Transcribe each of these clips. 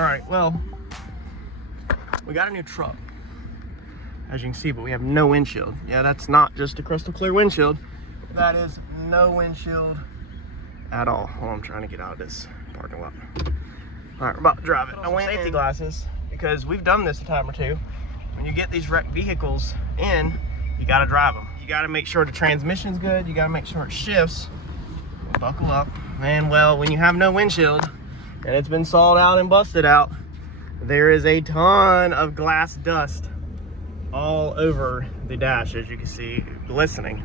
All right, well, we got a new truck, as you can see, but we have no windshield. Yeah, that's not just a crystal clear windshield. That is no windshield at all. Oh, I'm trying to get out of this parking lot. All right, we're about to drive it. I went safety glasses because we've done this a time or two. When you get these wrecked vehicles in, you gotta drive them. You gotta make sure the transmission's good. You gotta make sure it shifts. Buckle up. And well, when you have no windshield and it's been sawed out and busted out, there is a ton of glass dust all over the dash, as you can see, glistening.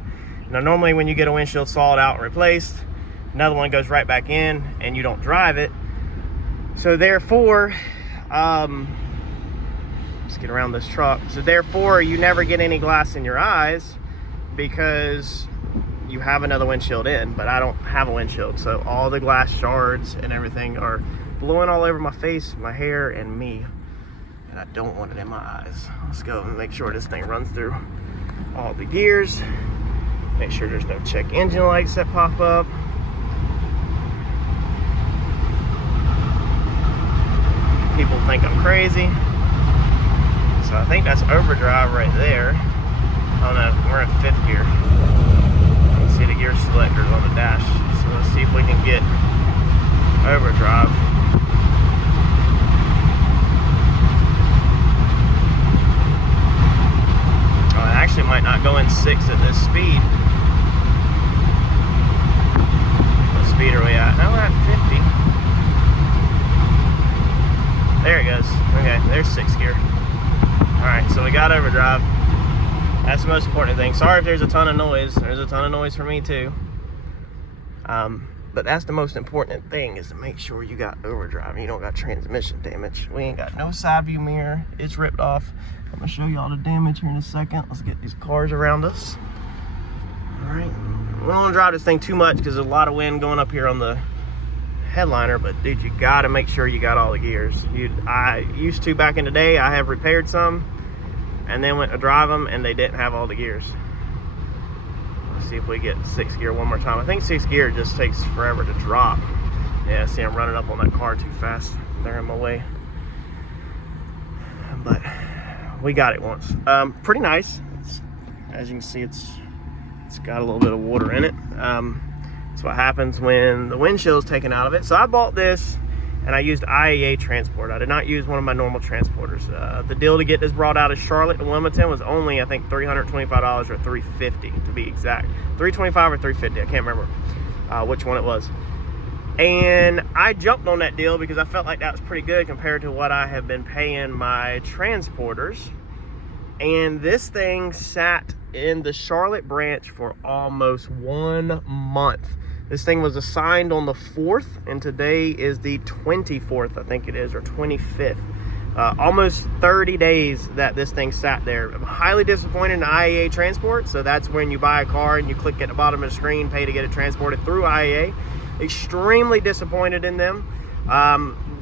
Now, normally when you get a windshield sawed out and replaced, another one goes right back in and you don't drive it. So therefore, let's get around this truck. So therefore, you never get any glass in your eyes because you have another windshield in, but I don't have a windshield. So all the glass shards and everything are blowing all over my face, my hair, and me. And I don't want it in my eyes. Let's go and make sure this thing runs through all the gears. Make sure there's no check engine lights that pop up. People think I'm crazy. So I think that's overdrive right there. Oh no, we're in 5th gear. You can see the gear selectors on the dash. So let's see if we can get overdrive. Oh, it actually might not go in 6 at this speed. What speed are we at? Now we're at 50. There it goes. Okay, there's 6th gear. Alright, so we got overdrive. That's the most important thing. Sorry if there's a ton of noise. There's a ton of noise for me too. But that's the most important thing, is to make sure you got overdrive and you don't got transmission damage. We ain't got no side view mirror. It's ripped off. I'm gonna show you all the damage here in a second. Let's get these cars around us. Alright. We don't want to drive this thing too much because there's a lot of wind going up here on the headliner, but dude, you gotta make sure you got all the gears. I used to back in the day. I have repaired some and then went to drive them and they didn't have all the gears. Let's see if we get 6th gear one more time. I think 6th gear just takes forever to drop. Yeah, see, I'm running up on that car too fast. They're in my way. But we got it once. Pretty nice. As you can see, it's got a little bit of water in it. That's what happens when the windshield is taken out of it. So I bought this and I used IAA transport. I did not use one of my normal transporters. The deal to get this brought out of Charlotte to Wilmington was only, I think, $325 or $350 to be exact. $325 or $350, I can't remember which one it was. And I jumped on that deal because I felt like that was pretty good compared to what I have been paying my transporters. And this thing sat in the Charlotte branch for almost 1 month. This thing was assigned on the 4th, and today is the 24th, I think it is, or 25th. Almost 30 days that this thing sat there. I'm highly disappointed in IAA transport. So that's when you buy a car and you click at the bottom of the screen, pay to get it transported through IAA. Extremely disappointed in them.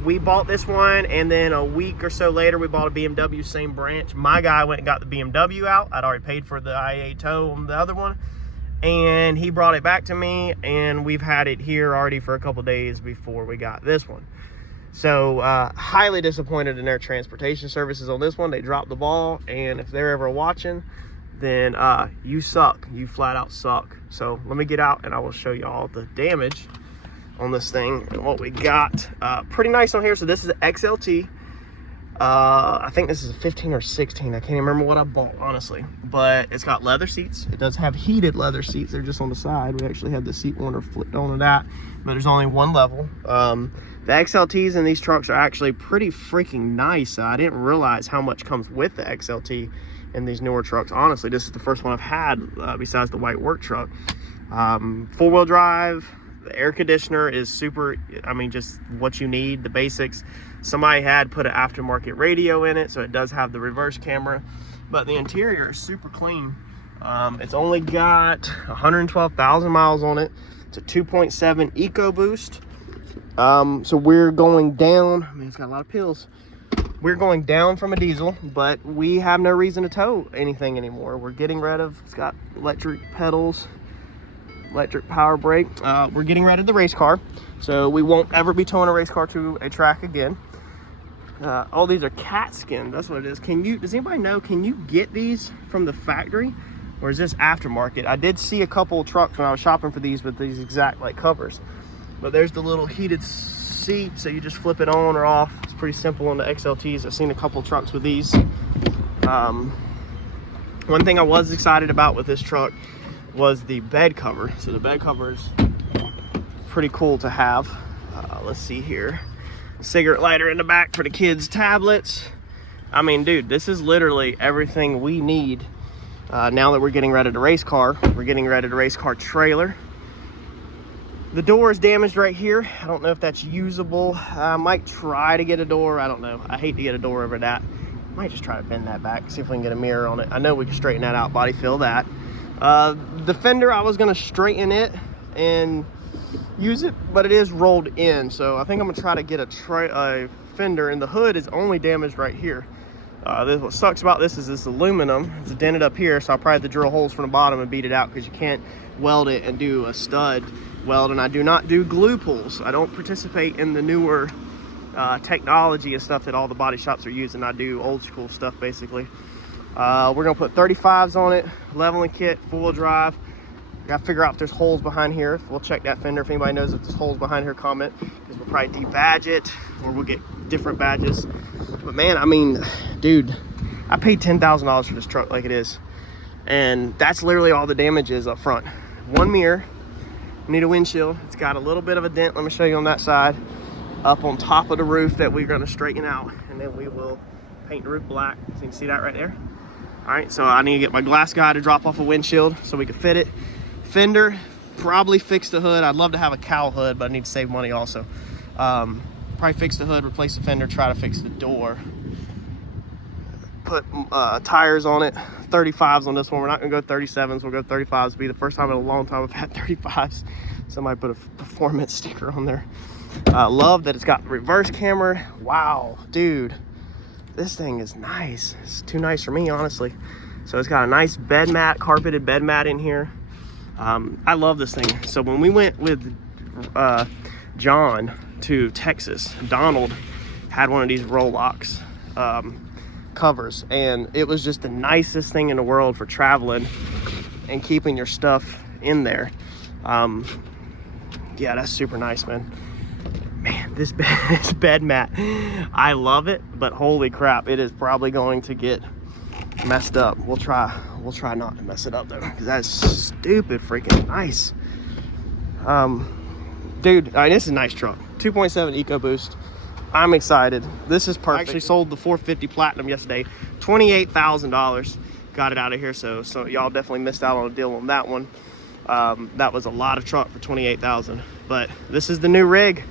We bought this one, and then a week or so later, we bought a BMW, same branch. My guy went and got the BMW out. I'd already paid for the IAA tow on the other one. And he brought it back to me, and we've had it here already for a couple days before we got this one. So highly disappointed in their transportation services on this one. They dropped the ball, and if they're ever watching, then you suck. You flat out suck. So let me get out and I will show you all the damage on this thing and what we got. Pretty nice on here. So this is an XLT. I think this is a 15 or 16. I can't even remember what I bought, honestly. But it's got leather seats. It does have heated leather seats. They're just on the side. We actually had the seat warmer flipped onto that, but there's only one level. The XLTs in these trucks are actually pretty freaking nice. I didn't realize how much comes with the XLT in these newer trucks. Honestly, this is the first one I've had besides the white work truck. 4-wheel drive. The air conditioner is super, I mean, just what you need, the basics. Somebody had put an aftermarket radio in it, so it does have the reverse camera, but the interior is super clean. It's only got 112,000 miles on it. It's a 2.7 EcoBoost. So we're going down, I mean, it's got a lot of pills. We're going down from a diesel, but we have no reason to tow anything anymore. We're getting rid of, it's got electric pedals, electric power brake. We're getting rid of the race car, so we won't ever be towing a race car to a track again. Oh, these are cat skin. That's what it is. Does anybody know, can you get these from the factory, or is this aftermarket? I did see a couple trucks when I was shopping for these with these exact like covers, but there's the little heated seat, so you just flip it on or off. It's pretty simple on the XLTs. I've seen a couple trucks with these. One thing I was excited about with this truck was the bed cover. So the bed cover is pretty cool to have. Let's see here. Cigarette lighter in the back for the kids' tablets. I mean, dude, this is literally everything we need now that we're getting ready to race car. We're getting ready to race car trailer. The door is damaged right here. I don't know if that's usable. I might try to get a door. I don't know. I hate to get a door over that. Might just try to bend that back, see if we can get a mirror on it. I know we can straighten that out, body fill that. The fender, I was gonna straighten it and use it, but it is rolled in, so I think I'm gonna try to get a fender, and the hood is only damaged right here. What sucks about this is this aluminum. It's dented up here, so I'll probably have to drill holes from the bottom and beat it out, because you can't weld it and do a stud weld, and I do not do glue pulls. I don't participate in the newer technology and stuff that all the body shops are using. I do old school stuff basically. We're gonna put 35s on it, leveling kit, full drive. Gotta figure out if there's holes behind here. We'll check that fender. If anybody knows if there's holes behind here, comment, because we'll probably debadge it, or we'll get different badges. But man, I mean, dude, I paid $10,000 for this truck like it is, and that's literally all the damage is up front. One mirror, need a windshield. It's got a little bit of a dent. Let me show you on that side. Up on top of the roof that we're gonna straighten out, and then we will paint the roof black. So you can see that right there. All right, so I need to get my glass guy to drop off a windshield so we can fit it. Fender, probably fix the hood. I'd love to have a cowl hood, but I need to save money also. Probably fix the hood, replace the fender, try to fix the door. Put tires on it, 35s on this one. We're not gonna go 37s, we'll go 35s. It'll be the first time in a long time I've had 35s. Somebody put a performance sticker on there. Love that it's got the reverse camera. Wow, dude, this thing is nice. It's too nice for me, honestly. So it's got a nice bed mat, carpeted bed mat in here. I love this thing. So when we went with John to Texas, Donald had one of these Rollocks covers, and it was just the nicest thing in the world for traveling and keeping your stuff in there. Yeah, that's super nice, man. Man, this bed mat, I love it, but holy crap, it is probably going to get messed up. We'll try not to mess it up though, because that's stupid freaking nice. Dude, this is a nice truck. 2.7 EcoBoost. I'm excited. This is perfect. I actually sold the 450 Platinum yesterday, $28,000. Got it out of here, so y'all definitely missed out on a deal on that one. That was a lot of truck for $28,000, but this is the new rig.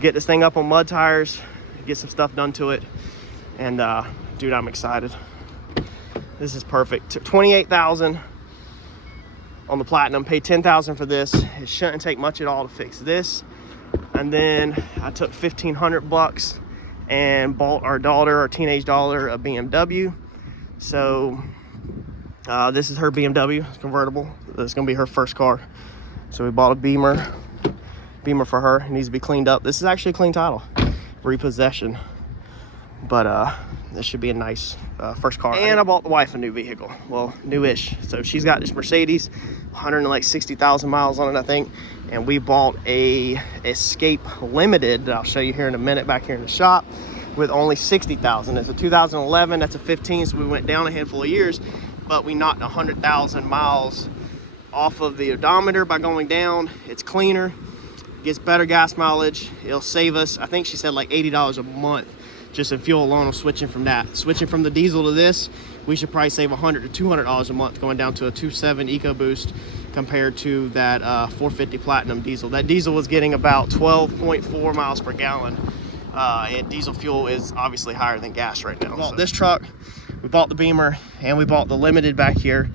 Get this thing up on mud tires, get some stuff done to it, and dude, I'm excited. This is perfect. $28,000 on the Platinum, paid $10,000 for this. It shouldn't take much at all to fix this. And then I took $1,500 and bought our teenage daughter, a BMW. So this is her BMW, it's convertible. It's gonna be her first car. So we bought a Beamer for her. It needs to be cleaned up. This is actually a clean title, repossession, but this should be a nice first car. And I bought the wife a new vehicle, well, newish. So she's got this Mercedes, 160,000 miles on it, I think, and we bought a Escape Limited that I'll show you here in a minute back here in the shop with only 60,000. It's a 2011, that's a 15, so we went down a handful of years, but we knocked 100,000 miles off of the odometer by going down. It's cleaner, gets better gas mileage. It'll save us, I think she said, like $80 a month just in fuel alone on switching from that. Switching from the diesel to this, we should probably save $100 to $200 a month going down to a 2.7 EcoBoost compared to that 450 Platinum diesel. That diesel was getting about 12.4 miles per gallon, and diesel fuel is obviously higher than gas right now. We bought this truck, we bought the Beamer, and we bought the Limited back here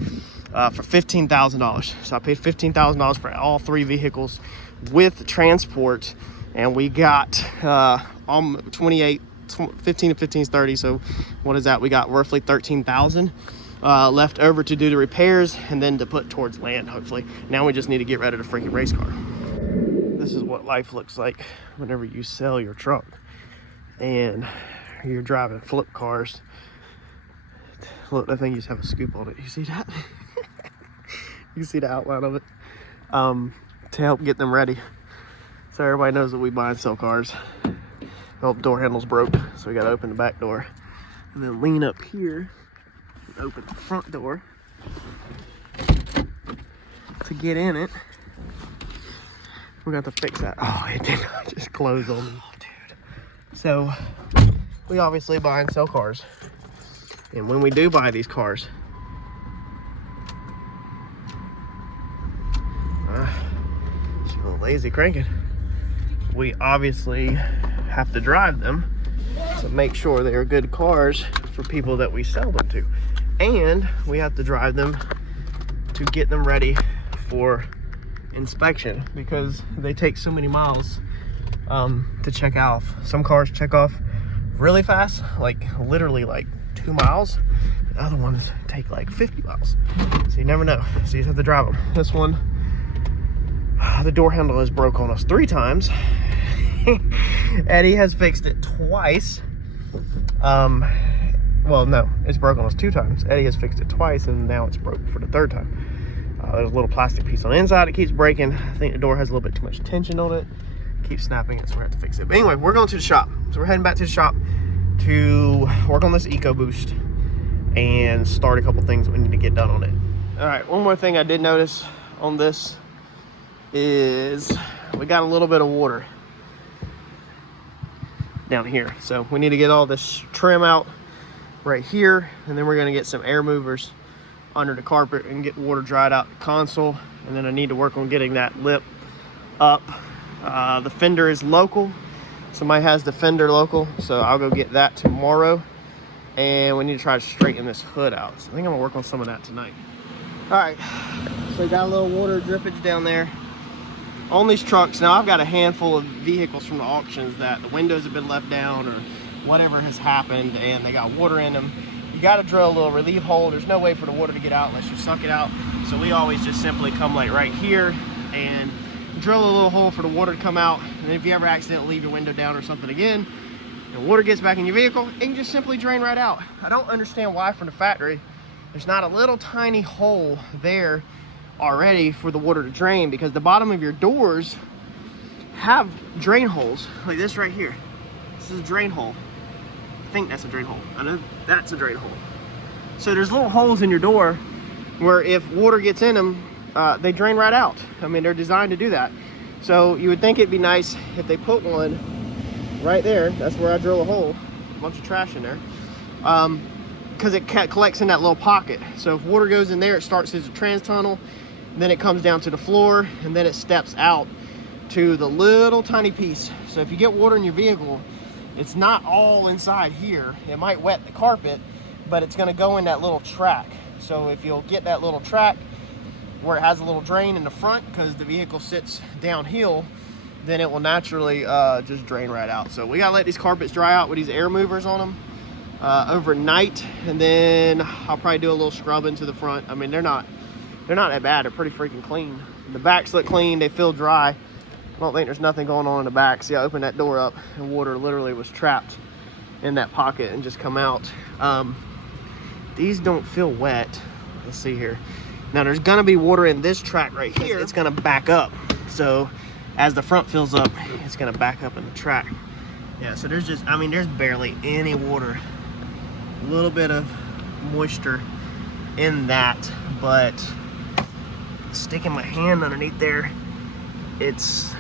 for $15,000. So I paid $15,000 for all three vehicles with transport, and we got 15 and 15 is 30, so what is that? We got roughly 13,000 left over to do the repairs and then to put towards land, hopefully. Now we just need to get rid of the freaking race car. This is what life looks like whenever you sell your truck and you're driving flip cars. Look, that thing used to have a scoop on it. You see that? You see the outline of it? To help get them ready. So everybody knows that we buy and sell cars. Oh, door handle's broke, so we gotta open the back door. And then lean up here and open the front door to get in it. We got to fix that. Oh, it did not just close on me. Oh, dude. So, we obviously buy and sell cars. And when we do buy these cars, she's a little lazy cranking. We obviously have to drive them to make sure they are good cars for people that we sell them to. And we have to drive them to get them ready for inspection because they take so many miles to check off. Some cars check off really fast, like literally like 2 miles. The other ones take like 50 miles. So you never know. So you just have to drive them. This one, the door handle is broke on us 3 times. Eddie has fixed it twice. Well, no, it's broken on us 2 times. Eddie has fixed it twice, and now it's broke for the 3rd time. There's a little plastic piece on the inside. It keeps breaking. I think the door has a little bit too much tension on it. Keeps snapping it, so we have to fix it. But anyway, we're going to the shop. So we're heading back to the shop to work on this EcoBoost and start a couple things we need to get done on it. All right, one more thing I did notice on this is we got a little bit of water down here. So we need to get all this trim out right here, and then we're gonna get some air movers under the carpet and get water dried out the console. And then I need to work on getting that lip up. The fender is local. Somebody has the fender local, so I'll go get that tomorrow. And we need to try to straighten this hood out. So I think I'm gonna work on some of that tonight. All right, so we got a little water drippage down there on these trucks. Now I've got a handful of vehicles from the auctions that the windows have been left down or whatever has happened and they got water in them. You got to drill a little relief hole. There's no way for the water to get out unless you suck it out. So we always just simply come like right here and drill a little hole for the water to come out. And then if you ever accidentally leave your window down or something again, and water gets back in your vehicle, it can just simply drain right out. I don't understand why from the factory there's not a little tiny hole there already for the water to drain, because the bottom of your doors have drain holes like this right here. This is a drain hole. I think that's a drain hole. I know that's a drain hole. So there's little holes in your door where if water gets in them, they drain right out. I mean, they're designed to do that. So you would think it'd be nice if they put one right there. That's where I drill a hole. A bunch of trash in there. Because it collects in that little pocket. So if water goes in there, it starts as a trans tunnel, then it comes down to the floor, and then it steps out to the little tiny piece. So if you get water in your vehicle, it's not all inside here. It might wet the carpet, but it's gonna go in that little track. So if you'll get that little track where it has a little drain in the front, because the vehicle sits downhill, then it will naturally just drain right out. So we gotta let these carpets dry out with these air movers on them overnight, and then I'll probably do a little scrubbing to the front. I mean, they're not that bad. They're pretty freaking clean. The backs look clean. They feel dry. I don't think there's nothing going on in the back. See, I opened that door up and water literally was trapped in that pocket and just come out. These don't feel wet. Let's see here. Now there's gonna be water in this track right here. It's gonna back up. So as the front fills up, it's gonna back up in the track. Yeah, so there's just, I mean, there's barely any water. A little bit of moisture in that, but sticking my hand underneath there, it's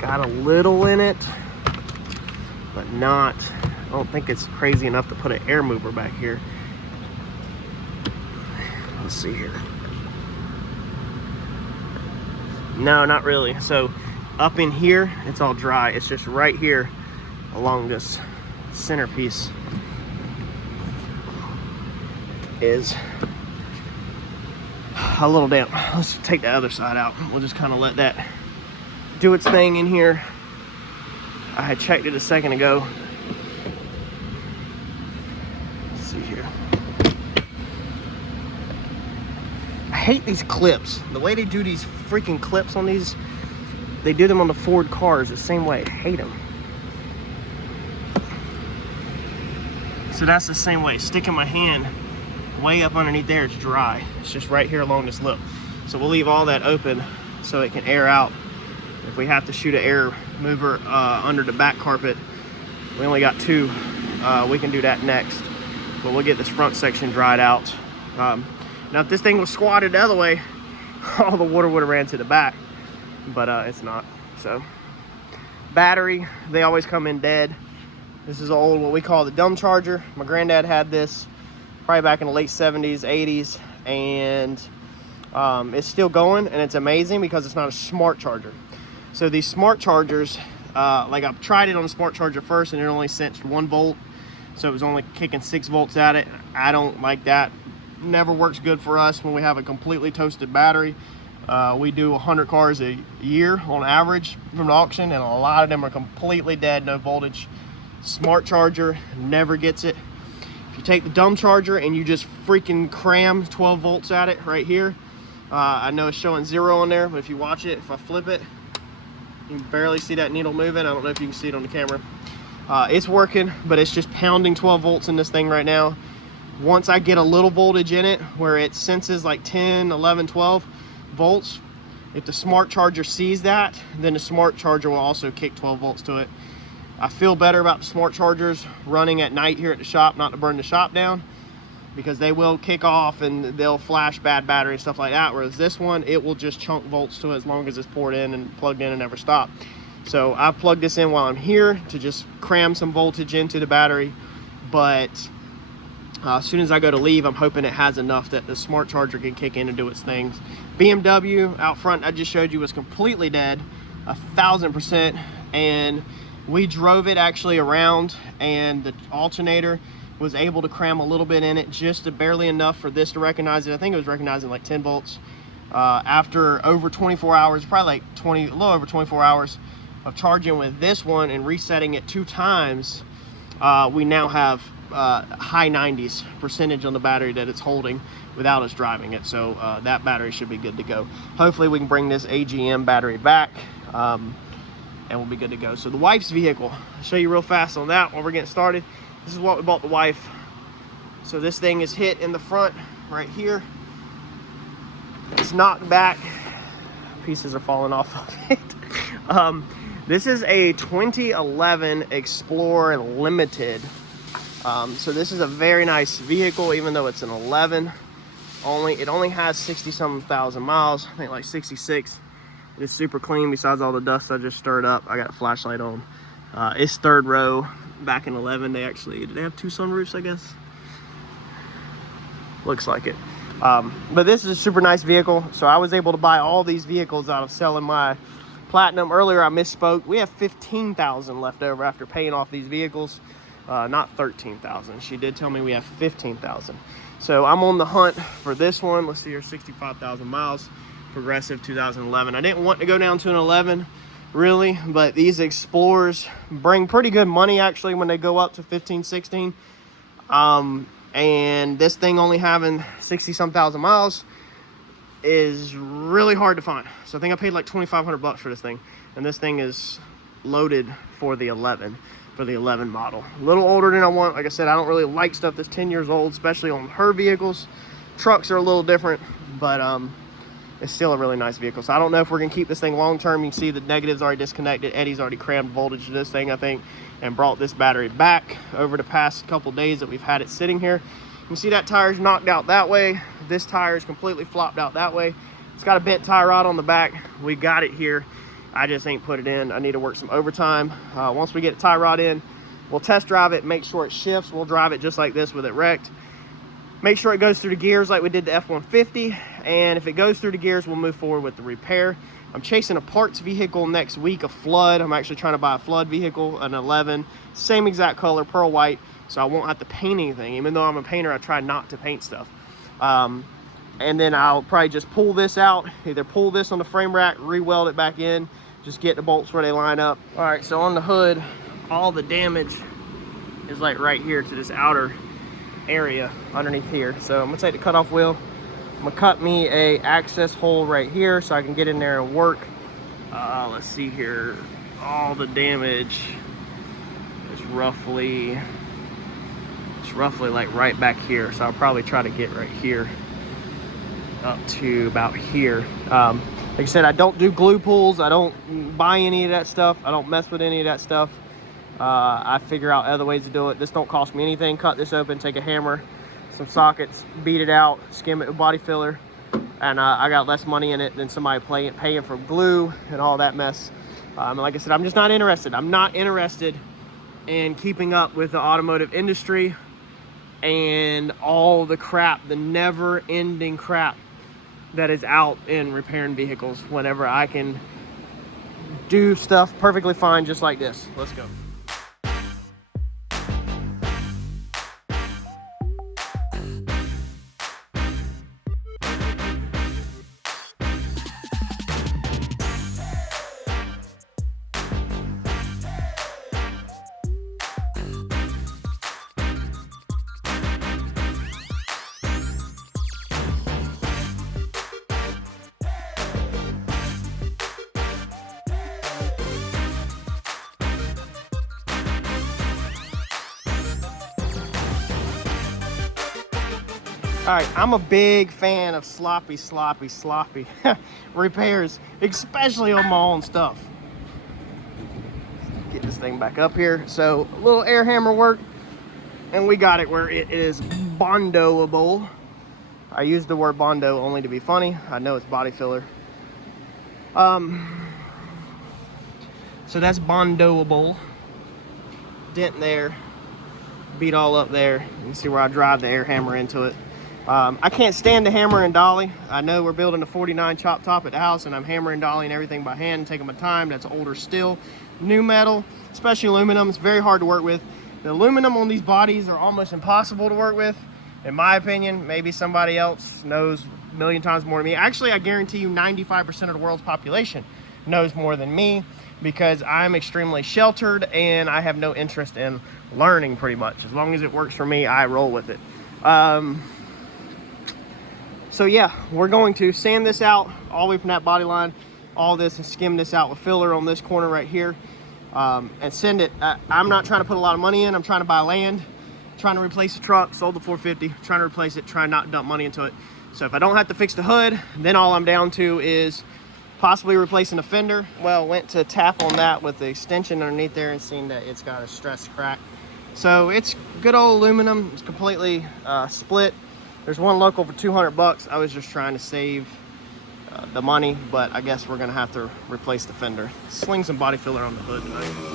got a little in it, but not, I don't think it's crazy enough to put an air mover back here. Let's see here. No, not really. So up in here, it's all dry. It's just right here along this centerpiece is a little damp. Let's take the other side out. We'll just kind of let that do its thing in here. I had checked it a second ago. Let's see here. I hate these clips. The way they do these freaking clips on these, they do them on the Ford cars the same way. I hate them. So that's the same way. Sticking my hand way up underneath there, it's dry. It's just right here along this lip. So we'll leave all that open so it can air out. If we have to shoot an air mover under the back carpet, we only got 2. We can do that next. But we'll get this front section dried out. Now if this thing was squatted the other way, all the water would have ran to the back, but it's not. So battery, they always come in dead. This is old, what we call the dumb charger. My granddad had this probably back in the late 70s, 80s, and it's still going, and it's amazing because it's not a smart charger. So these smart chargers, like I've tried it on the smart charger first, and it only sensed 1 volt, so it was only kicking 6 volts at it. I don't like that. Never works good for us when we have a completely toasted battery. We do 100 cars a year on average from the auction, and a lot of them are completely dead, no voltage. Smart charger never gets it. If you take the dumb charger and you just freaking cram 12 volts at it right here, I know it's showing 0 on there, but if you watch it, if I flip it, you can barely see that needle moving. I don't know if you can see it on the camera. It's working, but it's just pounding 12 volts in this thing right now. Once I get a little voltage in it where it senses like 10, 11, 12 volts, if the smart charger sees that, then the smart charger will also kick 12 volts to it. I feel better about the smart chargers running at night here at the shop, not to burn the shop down, because they will kick off and they'll flash bad battery and stuff like that, whereas this one, it will just chunk volts to it as long as it's poured in and plugged in and never stop. So I've plugged this in while I'm here to just cram some voltage into the battery, but as soon as I go to leave, I'm hoping it has enough that the smart charger can kick in and do its things. BMW out front, I just showed you, was completely dead, 1000%, and we drove it actually around, and the alternator was able to cram a little bit in it, just barely enough for this to recognize it. I think it was recognizing like 10 volts. After over 24 hours, probably like a little over 24 hours of charging with this one and resetting it 2 times, we now have high 90s percentage on the battery that it's holding without us driving it. So that battery should be good to go. Hopefully we can bring this AGM battery back, and we'll be good to go. So the wife's vehicle, I'll show you real fast on that while we're getting started. This is what we bought the wife. So this thing is hit in the front right here. It's knocked back. Pieces are falling off of it. This is a 2011 Explorer Limited. So this is a very nice vehicle, even though it's an 11. It only has 60-some thousand miles. I think like 66. It's super clean besides all the dust I just stirred up. I got a flashlight on. It's 3rd row. Back in 11, did they have 2 sunroofs, I guess? Looks like it. But this is a super nice vehicle. So I was able to buy all these vehicles out of selling my Platinum. Earlier I misspoke. We have 15,000 left over after paying off these vehicles. Not 13,000. She did tell me we have 15,000. So I'm on the hunt for this one. Let's see here, 65,000 miles. Progressive 2011. I didn't want to go down to an 11 really, but these Explorers bring pretty good money actually when they go up to 15, 16. And this thing only having 60-some thousand miles is really hard to find. So I think I paid like 2,500 bucks for this thing, and this thing is loaded for the 11 model. A little older than I want. Like I said, I don't really like stuff that's 10 years old, especially on her vehicles. Trucks are a little different, but it's still a really nice vehicle. So I don't know if we're gonna keep this thing long term. You can see the negative's already disconnected. Eddie's already crammed voltage to this thing, I think, and brought this battery back over the past couple days that we've had it sitting here. You can see that tire's knocked out that way. This tire is completely flopped out that way. It's got a bent tie rod on the back. We got it here. I just ain't put it in. I need to work some overtime. Once we get a tie rod in, we'll test drive it, make sure it shifts. We'll drive it just like this with it wrecked. Make sure it goes through the gears like we did the F450, and if it goes through the gears, we'll move forward with the repair. I'm chasing a parts vehicle next week, a flood. I'm actually trying to buy a flood vehicle, an 11, same exact color, pearl white, so I won't have to paint anything. Even though I'm a painter, I try not to paint stuff. And then I'll probably just pull this out, either pull this on the frame rack, re-weld it back in, just get the bolts where they line up. All right, so on the hood, all the damage is like right here to this outer area underneath here. So I'm gonna take the cutoff wheel. I'm gonna cut me a access hole right here so I can get in there and work. Let's see here. All the damage is roughly It's roughly like right back here, so I'll probably try to get right here up to about here. Like I said, I don't do glue pulls. I don't buy any of that stuff. I don't mess with any of that stuff. I figure out other ways to do it. This don't cost me anything. Cut this open, take a hammer, some sockets, beat it out, skim it with body filler, and I got less money in it than somebody paying for glue and all that mess. Like I said, I'm just not interested. I'm not interested in keeping up with the automotive industry and all the crap, the never-ending crap that is out in repairing vehicles whenever I can do stuff perfectly fine just like this. Let's go. All right, I'm a big fan of sloppy repairs, especially on my own stuff. Get this thing back up here. So a little air hammer work, and we got it where it is bondoable. I use the word bondo only to be funny. I know it's body filler. So that's bondoable. Dent there, beat all up there. You can see where I drive the air hammer into it. I can't stand the hammer and dolly. I know we're building a 49 chop top at the house, and I'm hammering, dollying everything by hand and taking my time. That's older steel. New metal, especially aluminum, it's very hard to work with. The aluminum on these bodies are almost impossible to work with, in my opinion. Maybe somebody else knows a million times more than me. Actually, I guarantee you 95% of the world's population knows more than me, because I'm extremely sheltered and I have no interest in learning pretty much. As long as it works for me, I roll with it. So yeah, we're going to sand this out all the way from that body line, all this, and skim this out with filler on this corner right here, and send it. I'm not trying to put a lot of money in. I'm trying to buy land, trying to replace the truck, sold the 450, trying to replace it, trying not to dump money into it. So if I don't have to fix the hood, then all I'm down to is possibly replacing the fender. Well, went to tap on that with the extension underneath there and seen that it's got a stress crack. So it's good old aluminum. It's completely split. There's one local for 200 bucks. I was just trying to save the money, but I guess we're gonna have to replace the fender. Sling some body filler on the hood tonight.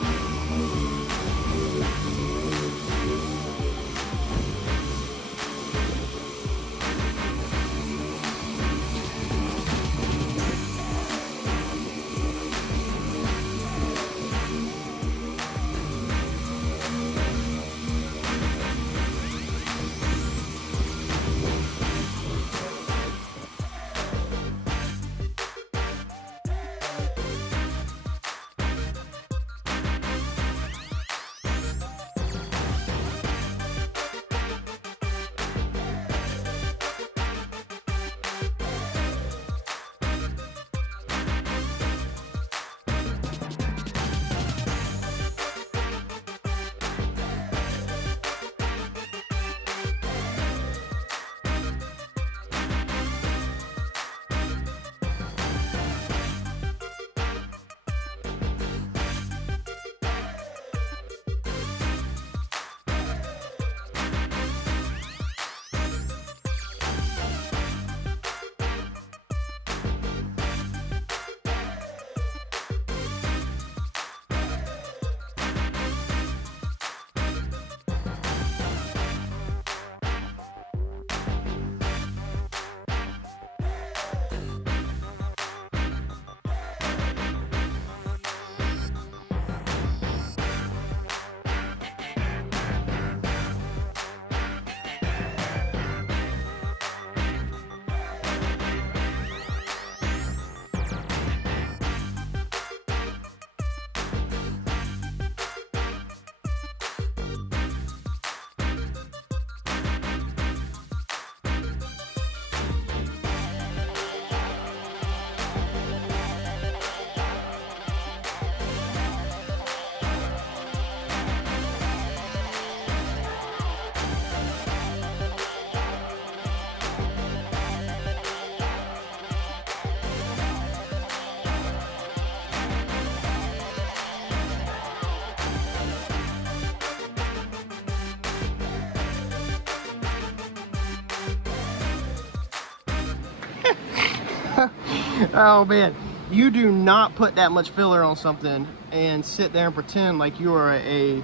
Oh man, you do not put that much filler on something and sit there and pretend like you are a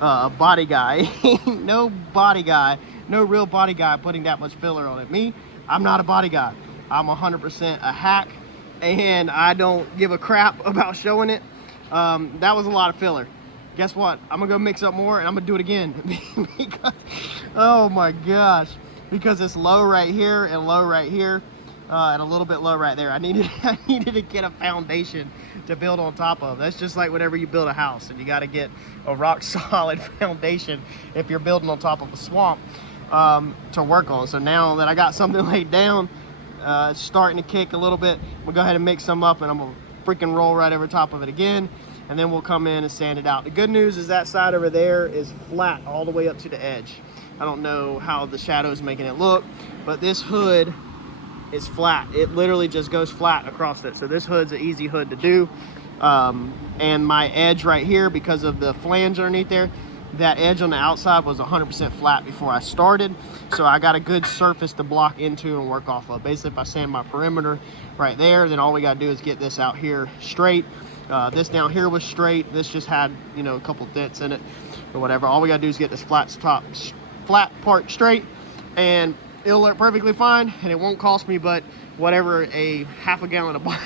body guy. No body guy, no real body guy putting that much filler on it. Me, I'm not a body guy. I'm 100% a hack, and I don't give a crap about showing it. That was a lot of filler. Guess what? I'm gonna go mix up more and I'm gonna do it again. Because, oh my gosh, because it's low right here and low right here. And a little bit low right there. I needed to get a foundation to build on top of. That's just like whenever you build a house and you got to get a rock solid foundation if you're building on top of a swamp to work on. So now that I got something laid down, it's starting to kick a little bit. We'll go ahead and mix some up and I'm gonna freaking roll right over top of it again, and then we'll come in and sand it out. The good news is that side over there is flat all the way up to the edge. I don't know how the shadow is making it look, but this hood is flat. It literally just goes flat across it. So this hood's an easy hood to do. And my edge right here, because of the flange underneath there, that edge on the outside was 100% flat before I started. So I got a good surface to block into and work off of. Basically, if I sand my perimeter right there, then all we gotta do is get this out here straight. This down here was straight. This just had, you know, a couple dents in it or whatever. All we gotta do is get this flat part straight, and it'll look perfectly fine, and it won't cost me but whatever, a half a gallon of body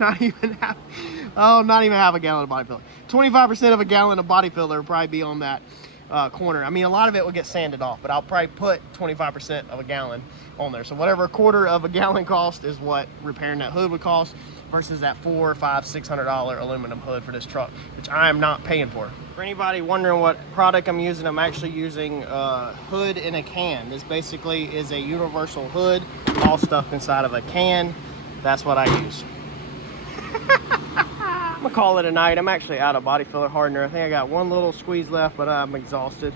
not even half a gallon of body filler. 25% of a gallon of body filler will probably be on that corner. I mean, a lot of it will get sanded off, but I'll probably put 25% of a gallon on there. So whatever a quarter of a gallon cost is what repairing that hood would cost, versus that $400, $500, $600 aluminum hood for this truck, which I am not paying for. For anybody wondering what product I'm using, I'm actually using a hood in a can. This basically is a universal hood, all stuffed inside of a can. That's what I use. I'm gonna call it a night. I'm actually out of body filler hardener. I think I got one little squeeze left, but I'm exhausted.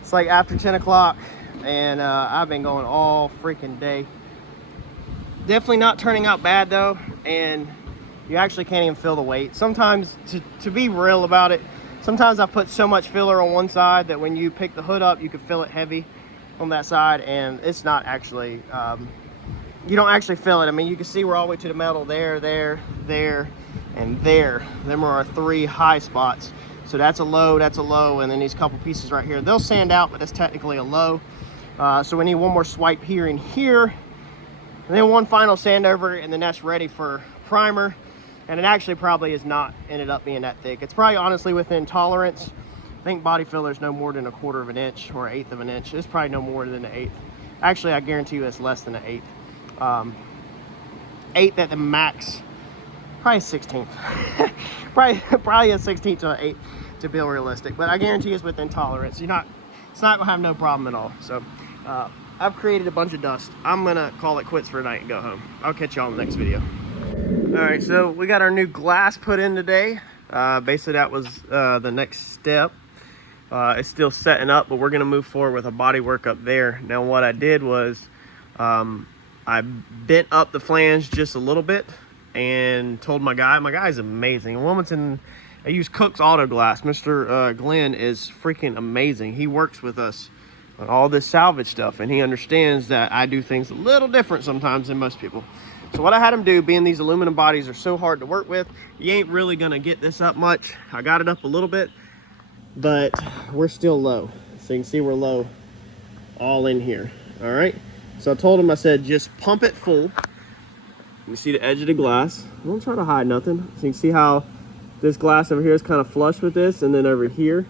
It's like after 10 o'clock, and I've been going all freaking day. Definitely not turning out bad though, and you actually can't even feel the weight. Sometimes, to be real about it, sometimes I put so much filler on one side that when you pick the hood up, you can feel it heavy on that side, and it's not actually, you don't actually feel it. I mean, you can see we're all the way to the metal there, there, there, and there. Them are our 3 high spots. So that's a low, and then these couple pieces right here, they'll sand out, but that's technically a low. So we need one more swipe here and here, and then one final sand over, and then that's ready for primer. And it actually probably is not ended up being that thick. It's probably honestly within tolerance. I think body filler is no more than 1/4 of an inch or 1/8 of an inch. It's probably no more than an 1/8. Actually, I guarantee you it's less than an 1/8. 1/8 at the max, probably a 16th. probably a 16th to an 1/8 to be realistic. But I guarantee it's within tolerance. It's not gonna have no problem at all. So I've created a bunch of dust. I'm gonna call it quits for tonight and go home. I'll catch y'all in the next video. All right, so we got our new glass put in today. Basically that was the next step. It's still setting up, but we're gonna move forward with a body work up there. Now what I did was I bent up the flange just a little bit and told my guy's amazing. In Wilmington, I use Cook's Auto Glass. Mr. Glenn is freaking amazing. He works with us on all this salvage stuff, and he understands that I do things a little different sometimes than most people. So what I had him do, being these aluminum bodies are so hard to work with, you ain't really gonna get this up much. I got it up a little bit, but we're still low. So you can see we're low all in here, all right? So I told him, I said, just pump it full. You see the edge of the glass. Don't try to hide nothing. So you can see how this glass over here is kind of flush with this, and then over here,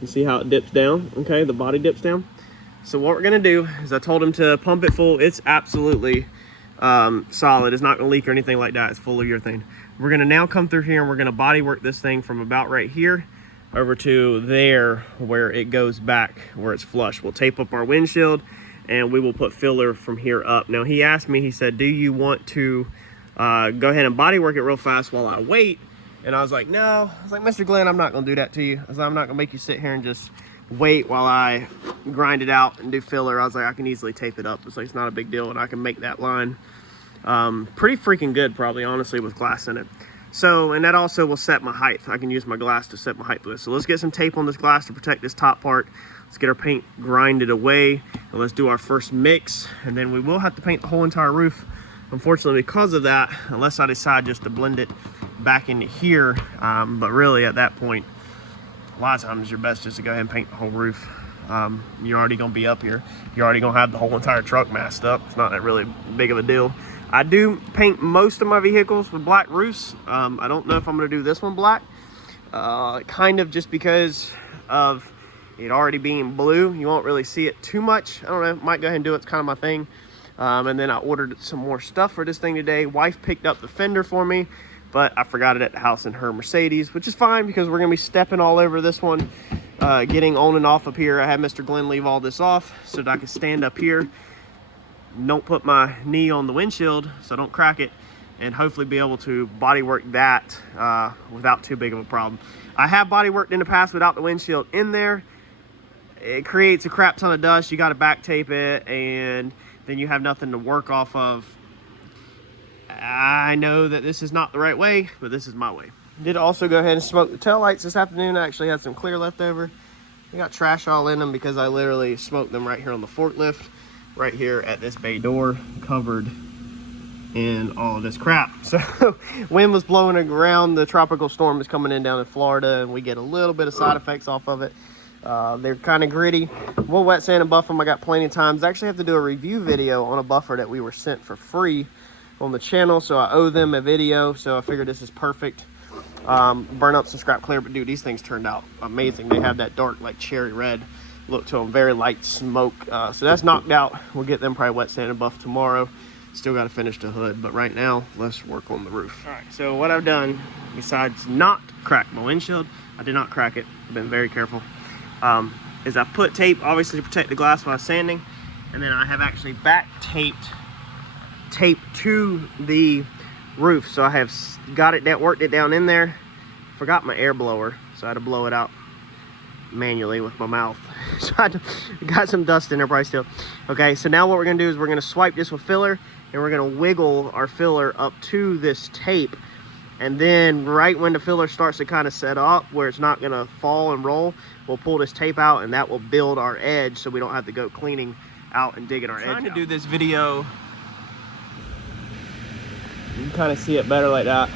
you see how it dips down, okay? The body dips down. So what we're gonna do is I told him to pump it full. It's absolutely solid. It's not gonna leak or anything like that. It's full of urethane. We're gonna now come through here and we're gonna body work this thing from about right here over to there where it goes back, where it's flush. We'll tape up our windshield and we will put filler from here up. Now he asked me, he said, do you want to go ahead and body work it real fast while I wait? And I was like, no. I was like, Mr. Glenn, I'm not gonna do that to you. I was like, I'm not gonna make you sit here and just wait while I grind it out and do filler. I was like, I can easily tape it up. It's like, it's not a big deal, and I can make that line pretty freaking good, probably, honestly, with glass in it. So, and that also will set my height. I can use my glass to set my height with. So let's get some tape on this glass to protect this top part. Let's get our paint grinded away, and let's do our first mix, and then we will have to paint the whole entire roof unfortunately, because of that, unless I decide just to blend it back into here, but really at that point, a lot of times you're best just to go ahead and paint the whole roof. You're already going to be up here. You're already going to have the whole entire truck masked up. It's not that really big of a deal. I do paint most of my vehicles with black roofs. I don't know if I'm going to do this one black. Kind of just because of it already being blue. You won't really see it too much. I don't know. Might go ahead and do it. It's kind of my thing. And then I ordered some more stuff for this thing today. Wife picked up the fender for me, but I forgot it at the house in her Mercedes, which is fine because we're going to be stepping all over this one, getting on and off up here. I had Mr. Glenn leave all this off so that I can stand up here, don't put my knee on the windshield so I don't crack it, and hopefully be able to body work that without too big of a problem. I have body worked in the past without the windshield in there. It creates a crap ton of dust. You got to back tape it, and then you have nothing to work off of. I know that this is not the right way, but this is my way. Did also go ahead and smoke the taillights this afternoon. I actually had some clear left over. I got trash all in them because I literally smoked them right here on the forklift, right here at this bay door, covered in all of this crap. So wind was blowing around. The tropical storm is coming in down in Florida, and we get a little bit of side effects off of it. They're kind of gritty. We'll wet sand and buff them. I got plenty of times. I actually have to do a review video on a buffer that we were sent for free on the channel, so I owe them a video. So I figured this is perfect. Burn up some scrap clear, but dude, these things turned out amazing. They have that dark, like cherry red look to them, very light smoke. So that's knocked out. We'll get them probably wet sand and buff tomorrow. Still got to finish the hood, but right now let's work on the roof. All right, so what I've done, besides not crack my windshield, I did not crack it. I've been very careful. Is I put tape, obviously, to protect the glass while sanding, and then I have actually back taped tape to the roof. So I have got it down, worked it down in there. Forgot my air blower, so I had to blow it out manually with my mouth. So I got some dust in there probably still. Okay, so now what we're gonna do is we're gonna swipe this with filler, and we're gonna wiggle our filler up to this tape. And then right when the filler starts to kind of set up where it's not gonna fall and roll, we'll pull this tape out, and that will build our edge so we don't have to go cleaning out and digging our edge out. I'm trying to do this video, you can kind of see it better like that.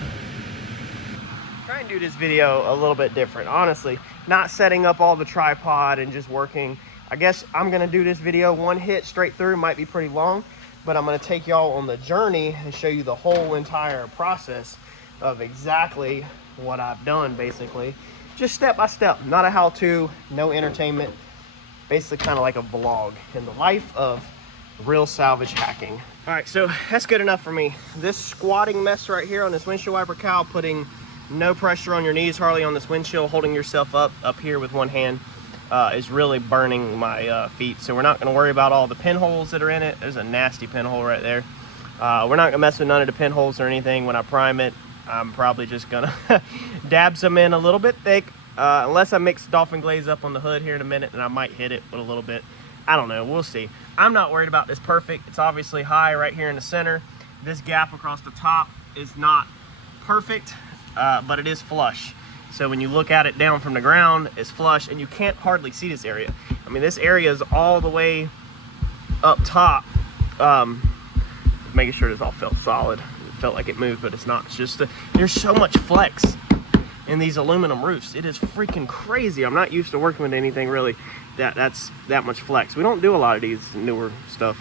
Try and do this video a little bit different, honestly. Not setting up all the tripod and just working. I guess I'm gonna do this video one hit straight through. Might be pretty long, but I'm gonna take y'all on the journey and show you the whole entire process of exactly what I've done, basically. Just step by step, not a how-to, no entertainment. Basically kind of like a vlog in the life of real salvage hacking. All right, so that's good enough for me. This squatting mess right here on this windshield wiper cowl, putting no pressure on your knees, hardly on this windshield, holding yourself up here with one hand, is really burning my feet. So we're not gonna worry about all the pinholes that are in it. There's a nasty pinhole right there. We're not gonna mess with none of the pinholes or anything. When I prime it, I'm probably just gonna dab some in a little bit thick, unless I mix Dolphin Glaze up on the hood here in a minute, and I might hit it with a little bit. I don't know, we'll see. I'm not worried about this perfect. It's obviously high right here in the center. This gap across the top is not perfect, but it is flush. So when you look at it down from the ground, it's flush, and you can't hardly see this area. I mean, this area is all the way up top, making sure this all felt solid. Felt like it moved, but it's not. It's just there's so much flex in these aluminum roofs. It is freaking crazy. I'm not used to working with anything really that's that much flex. We don't do a lot of these newer stuff,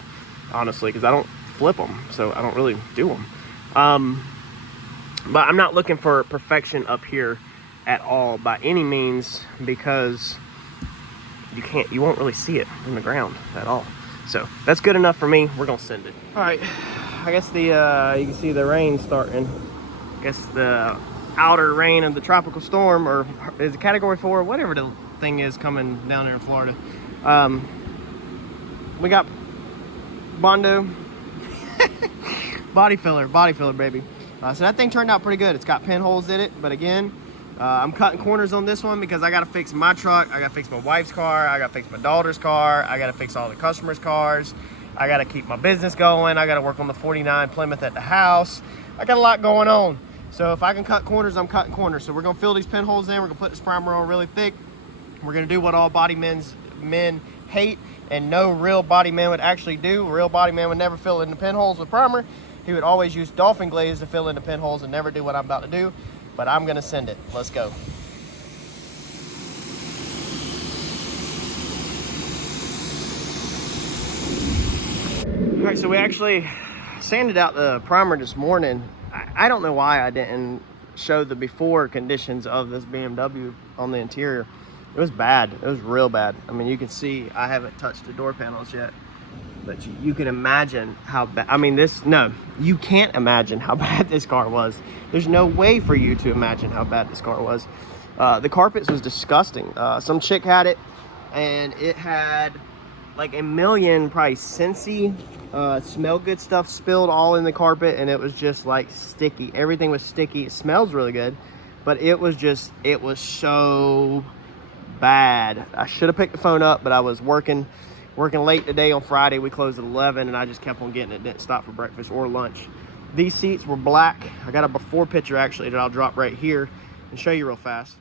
honestly, because I don't flip them, so I don't really do them. But I'm not looking for perfection up here at all by any means, because you won't really see it in the ground at all. So that's good enough for me. We're gonna send it. All right, I guess you can see the rain starting. I guess the outer rain of the tropical storm, or is it category 4, whatever the thing is coming down there in Florida. We got Bondo body filler, baby. So that thing turned out pretty good. It's got pinholes in it, but again, I'm cutting corners on this one because I gotta fix my truck, I gotta fix my wife's car, I gotta fix my daughter's car, I gotta fix all the customers' cars, I gotta keep my business going, I gotta work on the 49 Plymouth at the house. I got a lot going on. So if I can cut corners, I'm cutting corners. So we're gonna fill these pinholes in, we're gonna put this primer on really thick. We're gonna do what all body men hate and no real body man would actually do. A real body man would never fill in the pinholes with primer. He would always use dolphin glaze to fill in the pinholes and never do what I'm about to do, but I'm gonna send it. Let's go. All right, so we actually sanded out the primer this morning. I don't know why I didn't show the before conditions of this BMW on the interior. It was bad. It was real bad. I mean, you can see I haven't touched the door panels yet, but you can imagine how bad. I mean, you can't imagine how bad this car was. There's no way for you to imagine how bad this car was. The carpets was disgusting. Some chick had it, and it had like a million probably Scentsy smell good stuff spilled all in the carpet, and it was just like sticky. Everything was sticky. It smells really good, but it was so bad. I should have picked the phone up, but I was working late today on Friday. We closed at 11, and I just kept on getting it. Didn't stop for breakfast or lunch. These seats were black. I got a before picture actually that I'll drop right here and show you real fast.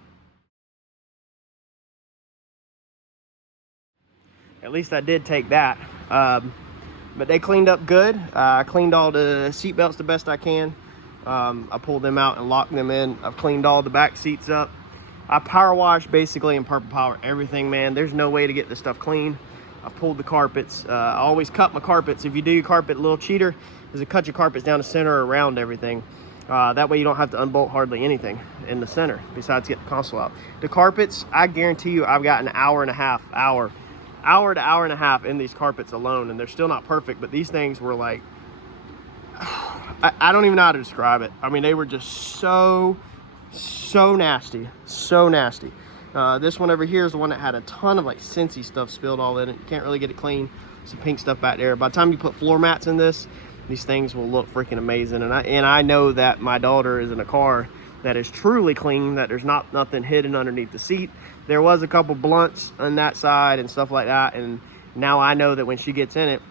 At least I did take that. But they cleaned up good. I cleaned all the seat belts the best I can. I pulled them out and locked them in. I've cleaned all the back seats up. I power washed basically in Purple Power everything, man. There's no way to get this stuff clean. I've pulled the carpets. I always cut my carpets. If you do your carpet, a little cheater is to cut your carpets down the center around everything. That way you don't have to unbolt hardly anything in the center besides get the console out. The carpets, I guarantee you I've got an hour to hour and a half in these carpets alone, and they're still not perfect, but these things were like, I don't even know how to describe it. I mean, they were just so nasty, so nasty. This one over here is the one that had a ton of like Scentsy stuff spilled all in it. You can't really get it clean. Some pink stuff back there. By the time you put floor mats in this, these things will look freaking amazing. And I know that my daughter is in a car that is truly clean, that there's nothing hidden underneath the seat. There was a couple blunts on that side and stuff like that, and now I know that when she gets in it,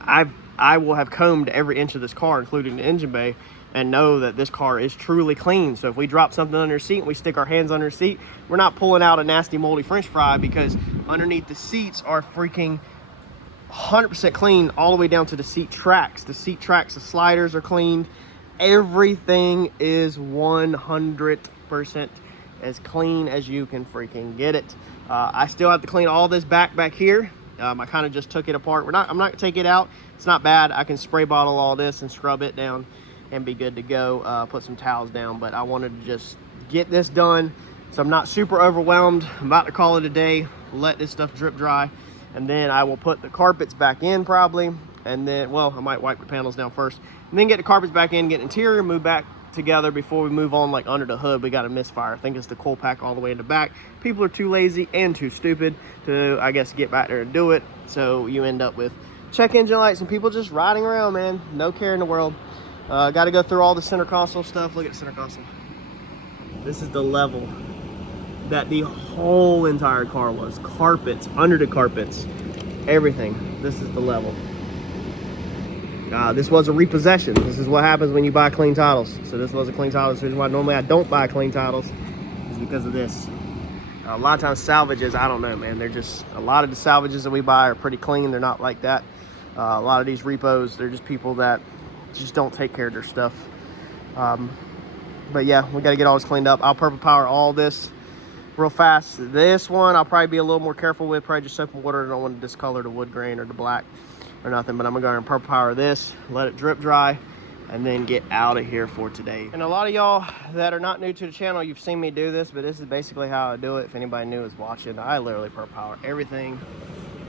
I will have combed every inch of this car, including the engine bay, and know that this car is truly clean. So if we drop something under the seat and we stick our hands under the seat, we're not pulling out a nasty moldy french fry, because underneath the seats are freaking 100% clean all the way down to the seat tracks. The seat tracks, the sliders are cleaned. Everything is 100% as clean as you can freaking get it. I still have to clean all this back here. I kind of just took it apart. I'm not gonna take it out. It's not bad. I can spray bottle all this and scrub it down and be good to go. Put some towels down, but I wanted to just get this done so I'm not super overwhelmed. I'm about to call it a day, let this stuff drip dry, and then I will put the carpets back in probably, and then, well, I might wipe the panels down first, and then get the carpets back in, get interior, move back together before we move on. Like under the hood, we got a misfire. I think it's the coal pack all the way in the back. People are too lazy and too stupid to, I guess, get back there and do it, so you end up with check engine lights and people just riding around, man, no care in the world. Got to go through all the center console stuff. Look at the center console. This is the level that the whole entire car was. Carpets, under the carpets, everything. This is the level. This was a repossession. This is what happens when you buy clean titles. So this was a clean title. The reason why normally I don't buy clean titles is because of this. A lot of times salvages, I don't know, man. They're just, a lot of the salvages that we buy are pretty clean. They're not like that. A lot of these repos, they're just people that just don't take care of their stuff. But yeah, we got to get all this cleaned up. I'll Purple Power all this real fast. This one I'll probably be a little more careful with. Probably just soap and water. I don't want to discolor the wood grain or the black or nothing, but I'm gonna go and Purple Power this, let it drip dry, and then get out of here for today. And a lot of y'all that are not new to the channel, you've seen me do this, but this is basically how I do it. If anybody new is watching, I literally Purple Power everything.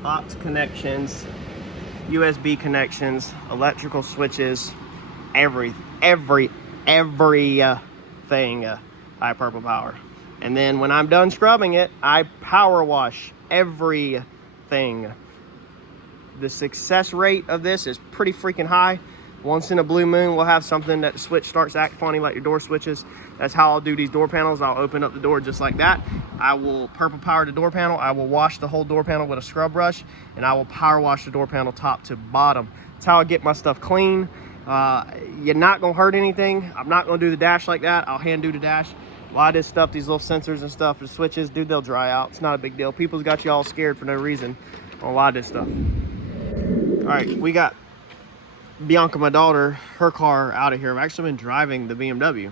Aux connections, USB connections, electrical switches, everything I Purple Power. And then when I'm done scrubbing it, I power wash everything. The success rate of this is pretty freaking high. Once in a blue moon, we'll have something that the switch starts acting funny like your door switches. That's how I'll do these door panels. I'll open up the door just like that. I will Purple Power the door panel. I will wash the whole door panel with a scrub brush, and I will power wash the door panel top to bottom. That's how I get my stuff clean. You're not gonna hurt anything. I'm not gonna do the dash like that. I'll hand do the dash. A lot of this stuff, these little sensors and stuff, the switches, dude, they'll dry out. It's not a big deal. People's got you all scared for no reason on a lot of this stuff. All right, we got Bianca, my daughter, her car out of here. I've actually been driving the BMW.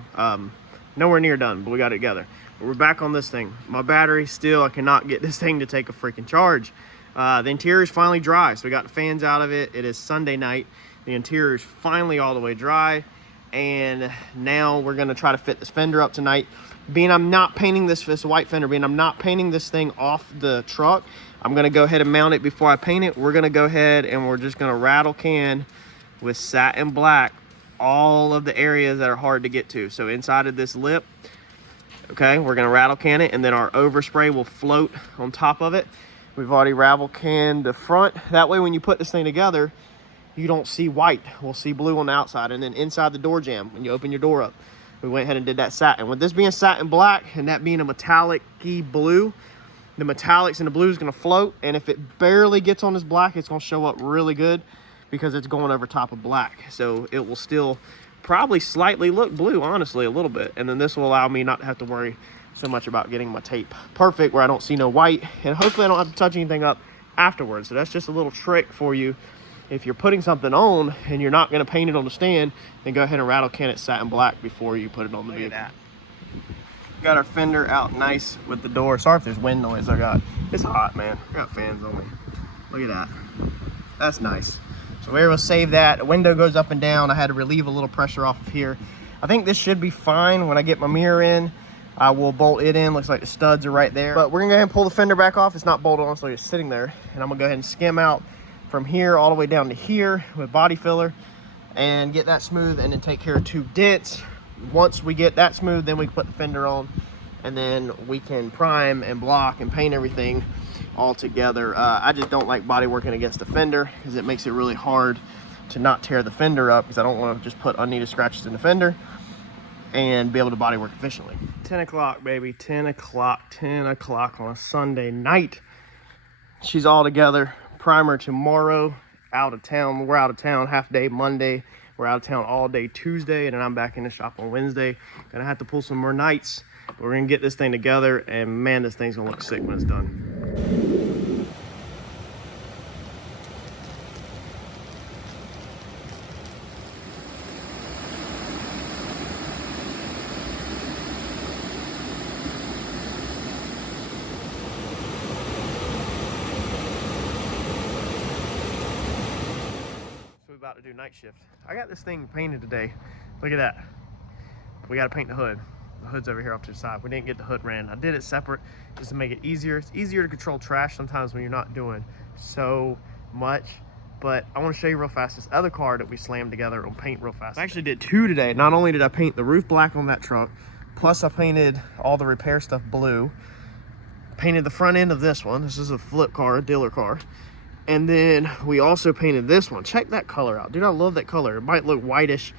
Nowhere near done, but we got it together. But we're back on this thing. My battery still, I cannot get this thing to take a freaking charge. The interior is finally dry, so we got the fans out of it. It is Sunday night. The interior is finally all the way dry, and now we're gonna try to fit this fender up tonight. Being I'm not painting this white fender, being I'm not painting this thing off the truck, I'm gonna go ahead and mount it before I paint it. We're gonna go ahead and we're just gonna rattle can with satin black all of the areas that are hard to get to. So inside of this lip, okay, we're gonna rattle can it, and then our overspray will float on top of it. We've already rattle canned the front. That way when you put this thing together, you don't see white. We'll see blue on the outside. And then inside the door jamb, when you open your door up, we went ahead and did that satin. With this being satin black and that being a metallic-y blue, the metallics and the blue is gonna float. And if it barely gets on this black, it's gonna show up really good because it's going over top of black. So it will still probably slightly look blue, honestly, a little bit. And then this will allow me not to have to worry so much about getting my tape perfect where I don't see no white, and hopefully I don't have to touch anything up afterwards. So that's just a little trick for you. If you're putting something on and you're not going to paint it on the stand, then go ahead and rattle can it satin black before you put it on the vehicle. Got our fender out nice with the door. Sorry if there's wind noise. It's hot, man. I got fans on me. Look at that. That's nice. So we're able to save that. The window goes up and down. I had to relieve a little pressure off of here. I think this should be fine. When I get my mirror in, I will bolt it in. Looks like the studs are right there. But we're gonna go ahead and pull the fender back off. It's not bolted on, so it's sitting there. And I'm gonna go ahead and skim out from here all the way down to here with body filler and get that smooth, and then take care of 2 dents. Once we get that smooth, then we can put the fender on, and then we can prime and block and paint everything all together. I just don't like body working against the fender because it makes it really hard to not tear the fender up, because I don't want to just put unneeded scratches in the fender and be able to body work efficiently. 10 o'clock, baby, 10 o'clock, 10 o'clock on a Sunday night. She's all together. Primer tomorrow, out of town. We're out of town half day Monday. We're out of town all day Tuesday, and then I'm back in the shop on Wednesday. Gonna have to pull some more nights, but we're gonna get this thing together, and man, this thing's gonna look sick when it's done. About to do night shift. I got this thing painted today. Look at that. We got to paint the hood. The hood's over here off to the side. We didn't get the hood ran. I did it separate just to make it easier. It's easier to control trash sometimes when you're not doing so much. But I want to show you real fast this other car that we slammed together on paint real fast. I actually did 2 today. Not only did I paint the roof black on that truck, plus I painted all the repair stuff blue. Painted the front end of this one. This is a flip car, a dealer car. And then we also painted this one. Check that color out. Dude, I love that color. It might look whitish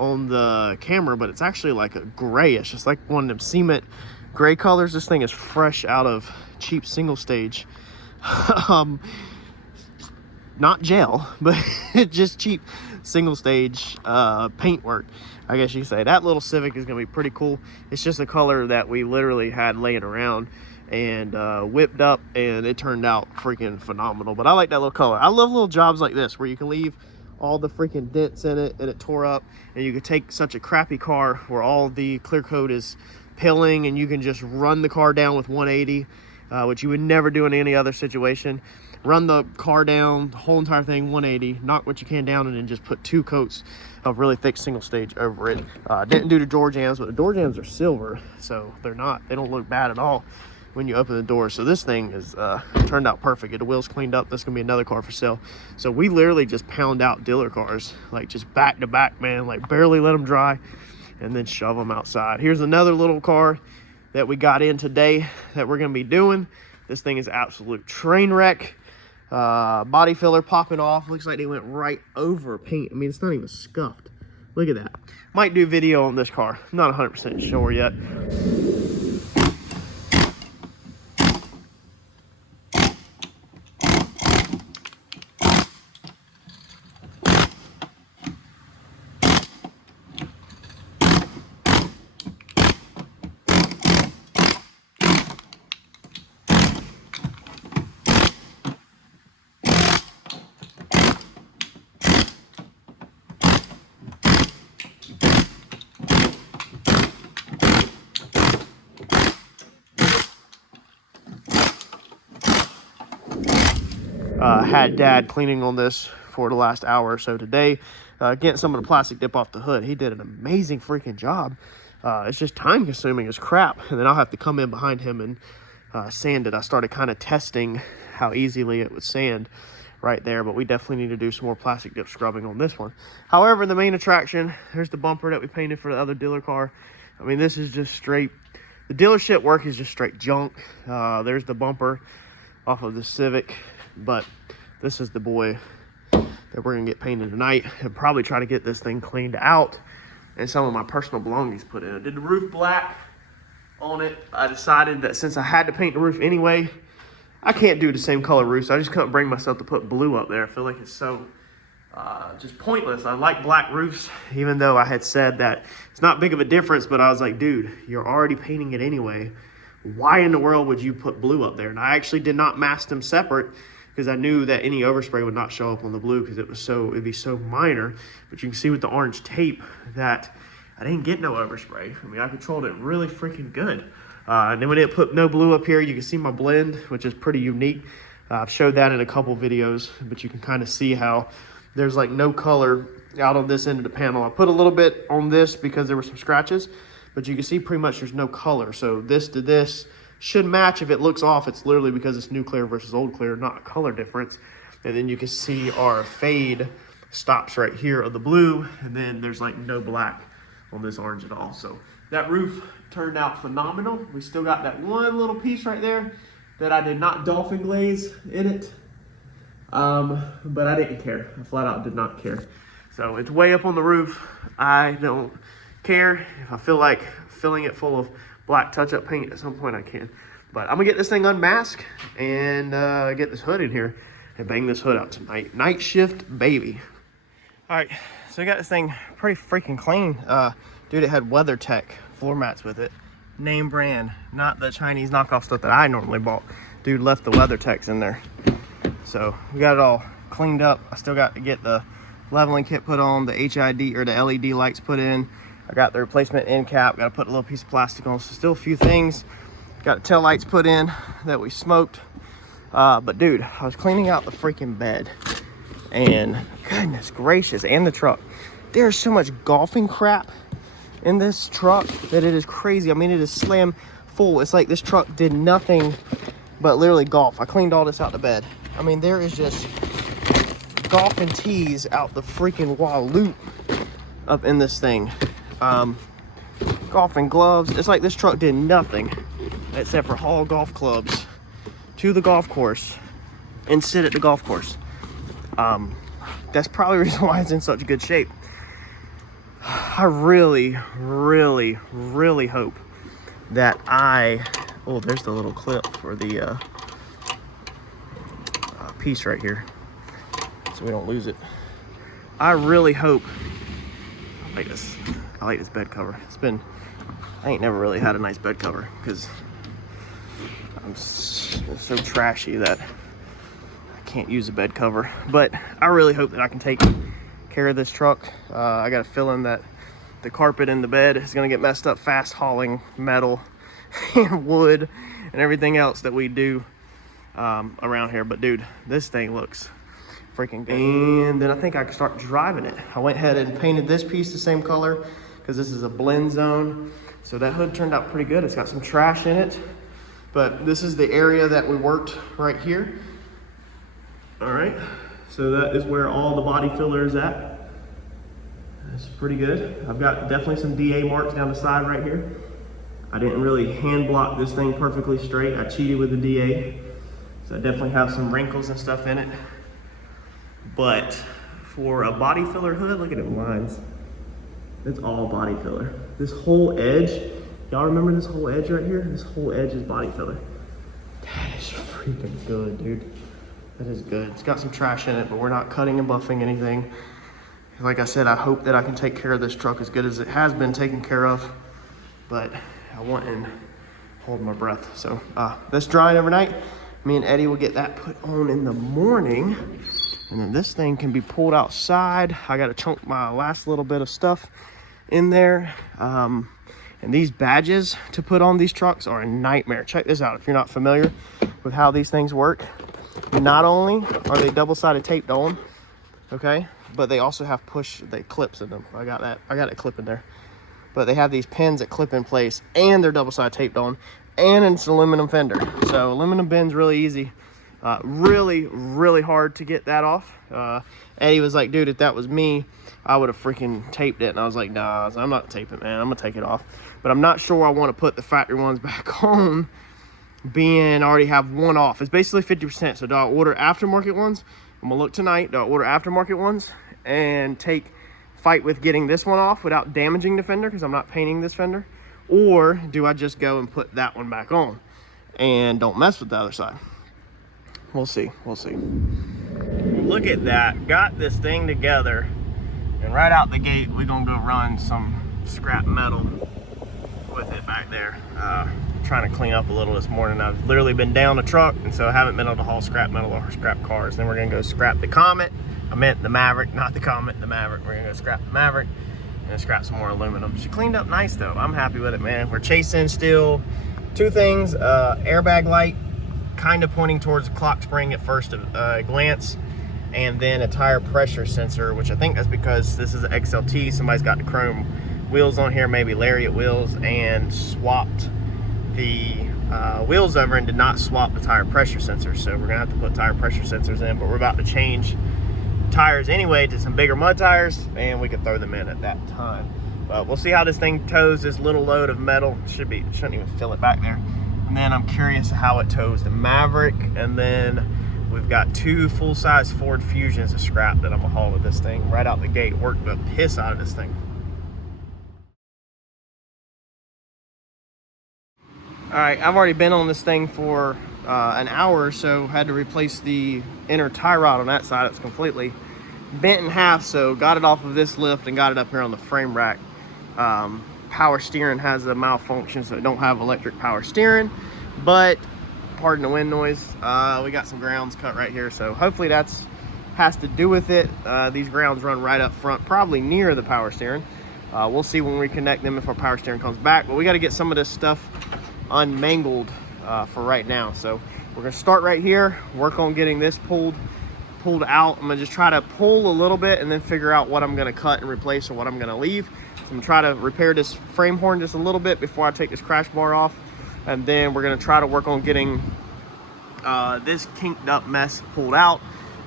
on the camera, but it's actually like a grayish. It's like one of them cement gray colors. This thing is fresh out of cheap single stage. Not gel, but just cheap single stage paint work, I guess you could say. That little Civic is going to be pretty cool. It's just a color that we literally had laying around and whipped up, and it turned out freaking phenomenal. But I like that little color. I love little jobs like this where you can leave all the freaking dents in it and it tore up, and you could take such a crappy car where all the clear coat is peeling and you can just run the car down with 180, which you would never do in any other situation. Run the car down, the whole entire thing 180, knock what you can down, and then just put 2 coats of really thick single stage over it. Didn't do the door jambs, but the door jambs are silver, so they don't look bad at all when you open the door. So this thing is turned out perfect. Get the wheels cleaned up. That's gonna be another car for sale. So we literally just pound out dealer cars, like just back to back, man, like barely let them dry and then shove them outside. Here's another little car that we got in today that we're gonna be doing. This thing is absolute train wreck. Body filler popping off. Looks like they went right over paint. I mean, it's not even scuffed. Look at that. Might do video on this car. I'm not 100% sure yet. had Dad cleaning on this for the last hour or so today, getting some of the plastic dip off the hood. He did an amazing freaking job. It's just time consuming as crap, and then I'll have to come in behind him and sand it. I started kind of testing how easily it would sand right there, but we definitely need to do some more plastic dip scrubbing on this one. However, the main attraction, there's the bumper that we painted for the other dealer car. I mean, this is just straight, the dealership work is just straight junk. There's the bumper off of the Civic, but this is the boy that we're gonna get painted tonight, and probably try to get this thing cleaned out and some of my personal belongings put in. I did the roof black on it. I decided that since I had to paint the roof anyway, I can't do the same color roofs. I just couldn't bring myself to put blue up there. I feel like it's so just pointless. I like black roofs, even though I had said that it's not big of a difference, but I was like, dude, you're already painting it anyway. Why in the world would you put blue up there? And I actually did not mask them separate because I knew that any overspray would not show up on the blue because it'd be so minor. But you can see with the orange tape that I didn't get no overspray. I mean, I controlled it really freaking good. And then we didn't put no blue up here. You can see my blend, which is pretty unique. I've showed that in a couple videos, but you can kind of see how there's like no color out on this end of the panel. I put a little bit on this because there were some scratches, but you can see pretty much there's no color. So this to this should match. If it looks off, it's literally because it's new clear versus old clear, not a color difference. And then you can see our fade stops right here of the blue, and then there's like no black on this orange at all. So that roof turned out phenomenal. We still got that one little piece right there that I did not dolphin glaze in it, but I didn't care. I flat out did not care. So it's way up on the roof. I don't care. If I feel like filling it full of black touch-up paint at some point, I can. But I'm gonna get this thing unmasked and get this hood in here and bang this hood out tonight. Night shift, baby. All right, so we got this thing pretty freaking clean. Dude, it had WeatherTech floor mats with it. Name brand, not the Chinese knockoff stuff that I normally bought. Dude left the WeatherTechs in there. So we got it all cleaned up. I still got to get the leveling kit put on, the HID or the LED lights put in. I got the replacement end cap, got to put a little piece of plastic on. So still a few things. Got the tail lights put in that we smoked. But dude, I was cleaning out the freaking bed, and goodness gracious, and the truck. There's so much golfing crap in this truck that it is crazy. I mean, it is slam full. It's like this truck did nothing but literally golf. I cleaned all this out the bed. I mean, there is just golfing tees out the freaking waloop up in this thing. Golfing gloves. It's like this truck did nothing except for haul golf clubs to the golf course and sit at the golf course. That's probably the reason why it's in such good shape. I really, really, really hope that oh, there's the little clip for the piece right here, so we don't lose it. I really hope, I like this bed cover. I ain't never really had a nice bed cover because I'm so trashy that I can't use a bed cover. But I really hope that I can take care of this truck. I got a feeling that the carpet in the bed is going to get messed up fast hauling metal and wood and everything else that we do around here. But dude, this thing looks freaking good. And then I think I can start driving it. I went ahead and painted this piece the same color because this is a blend zone. So that hood turned out pretty good. It's got some trash in it, but this is the area that we worked right here. All right. So that is where all the body filler is at. That's pretty good. I've got definitely some DA marks down the side right here. I didn't really hand block this thing perfectly straight. I cheated with the DA. So I definitely have some wrinkles and stuff in it. But for a body filler hood, look at them lines. It's all body filler. This whole edge, y'all remember this whole edge right here? This whole edge is body filler. That is freaking good, dude. That is good. It's got some trash in it, but we're not cutting and buffing anything. Like I said, I hope that I can take care of this truck as good as it has been taken care of, but I want and hold my breath. So that's drying overnight. Me and Eddie will get that put on in the morning, and then this thing can be pulled outside. I got to chunk my last little bit of stuff in there. And these badges to put on these trucks are a nightmare. Check this out if you're not familiar with how these things work. not only are they double-sided taped on, okay, but they also have clips in them. I got a clip in there. But they have these pins that clip in place, and they're double-sided taped on, and it's an aluminum fender. So aluminum bend's really easy. Really, really hard to get that off. Eddie was like, dude, if that was me, I would have freaking taped it. And I was like, nah, I'm not taping it, man. I'm gonna take it off. But I'm not sure I want to put the factory ones back on, being I already have one off. It's basically 50%. So do I order aftermarket ones? I'm gonna look tonight. Do I order aftermarket ones and fight with getting this one off without damaging the fender, because I'm not painting this fender? Or do I just go and put that one back on and don't mess with the other side? We'll see. Look at that. Got this thing together, and right out the gate we're gonna go run some scrap metal with it back there. Trying to clean up a little this morning. I've literally been down the truck, and so I haven't been able to haul scrap metal or scrap cars. Then we're gonna go scrap the Comet. I meant the Maverick, not the Comet, the Maverick. We're gonna go scrap the Maverick and scrap some more aluminum. She cleaned up nice though. I'm happy with it, man. We're chasing still two things: airbag light, kind of pointing towards the clock spring at first glance, and then a tire pressure sensor, which I think that's because this is an XLT. Somebody's got the chrome wheels on here, maybe lariat wheels, and swapped the wheels over and did not swap the tire pressure sensor. So we're gonna have to put tire pressure sensors in, but we're about to change tires anyway to some bigger mud tires, and we could throw them in at that time. But we'll see how this thing tows this little load of metal. Shouldn't even fill it back there. And then I'm curious how it tows the Maverick, and then we've got two full-size Ford Fusions of scrap that I'm gonna haul with this thing right out the gate. Worked the piss out of this thing. All right, I've already been on this thing for an hour or so. Had to replace the inner tie rod on that side. It's completely bent in half, so got it off of this lift and got it up here on the frame rack. Power steering has a malfunction, so it don't have electric power steering, but pardon the wind noise, we got some grounds cut right here, so hopefully that's has to do with it. These grounds run right up front, probably near the power steering. We'll see when we connect them if our power steering comes back, but we got to get some of this stuff unmangled for right now. So we're gonna start right here, work on getting this pulled out. I'm gonna just try to pull a little bit and then figure out what I'm gonna cut and replace or what I'm gonna leave. So I'm gonna try to repair this frame horn just a little bit before I take this crash bar off, and then we're gonna try to work on getting this kinked up mess pulled out,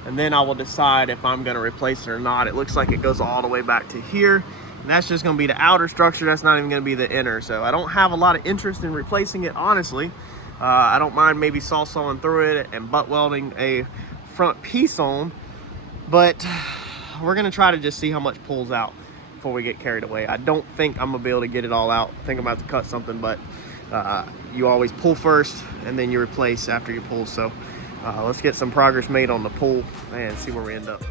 and then I will decide if I'm gonna replace it or not. It looks like it goes all the way back to here, and that's just gonna be the outer structure. That's not even gonna be the inner. So I don't have a lot of interest in replacing it, honestly. I don't mind maybe sawing through it and butt welding a front piece on, but we're gonna try to just see how much pulls out before we get carried away. I don't think I'm gonna be able to get it all out. I think I'm about to cut something, but you always pull first and then you replace after you pull. So let's get some progress made on the pull and see where we end up.